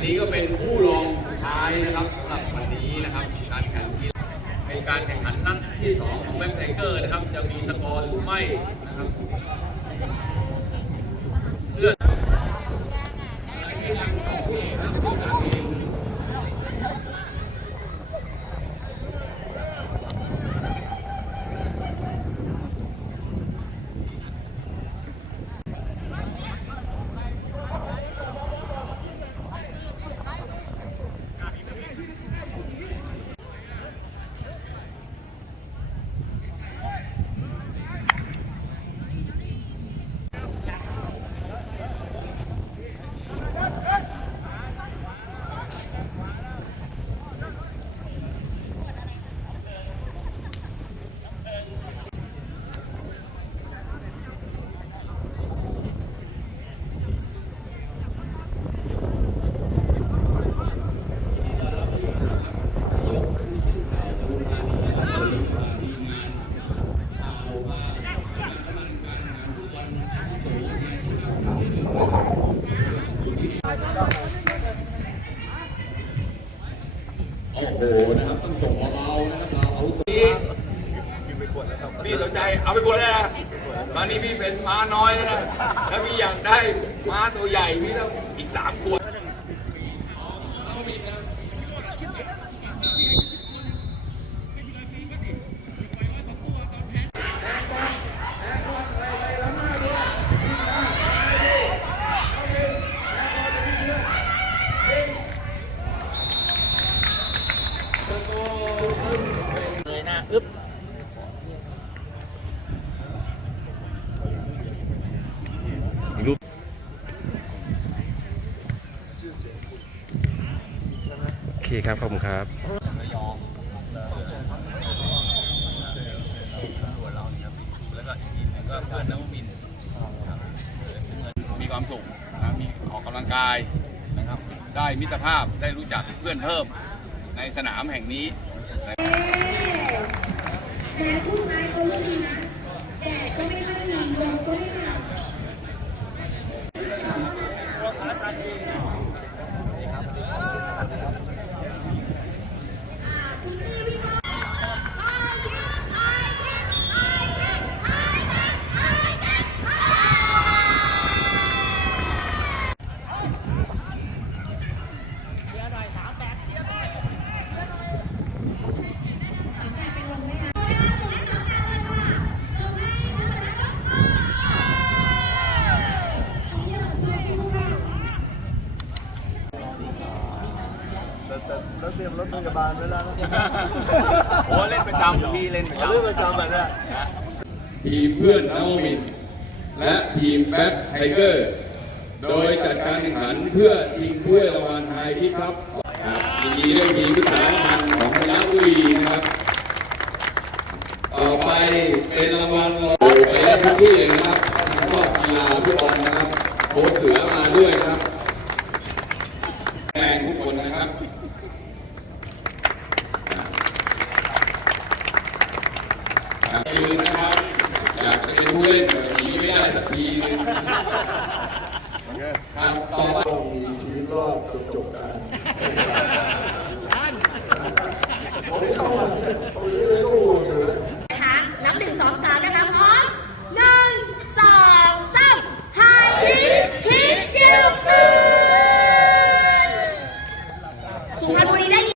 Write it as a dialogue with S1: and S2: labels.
S1: นนี้ก็เป็นผู้รองสุดท้ายนะครับสำหรับวันนี้นะครับการแข่งขันที่เป็นการแข่งขันนัดที่สองของแบ็คไทเกอร์นะครับ จะมีสกอร์หรือไม่นะครับเสื้อ โอ้โหนะครับต้องส่งเบาๆนะครับเราเอาสุด พี่สนใจเอาไปกดเลยนะตอนนี้พี่เป็นม้าน้อยแล้วนะแล้วพี่อยากได้ม้าตัวใหญ่พี่ต้องอีกสามขวด
S2: เลยหน้าอึ๊บ
S3: อเคครับ ขอบคุณครับ
S1: ระยองส่วนเราเนี่ยครับแล้วก็อีกทีหนึงก็การนวมินทร์ครับมีความสุขนะมีออกกำลังกายนะครับ ได้มิตรภาพได้รู้จักเพื่อนเพิ่มในสนามแห่งนี้
S4: แต่ผู้ชายเขาดีนะ แล้ว
S2: เตรียมรถพยาบาลไว้แล้วนะ
S1: โอ้เล่นประจำพี่เล่นประจำ
S2: เรื่องประจำแบบนี้
S1: ทีมเพื่อนนวมินทร์และทีมแบ็คไทเกอร์ โดยจัดการแข่งขันเพื่อชิงถ้วยรางวัลไทยที่ครับครับยินดีด้วยทีมพิธาพันธ์ของราชบุรีนะครับ ต่อไปเป็นรางวัลโอ้ไปได้ทุกที่เลยนะครับทั้งรอบ ยืนนะครับ อยากจะเป็นผู้เล่นแบบนี้ไม่ได้สักทีนึงครับต่อไป
S5: ชีวิตรอดจบจบกาน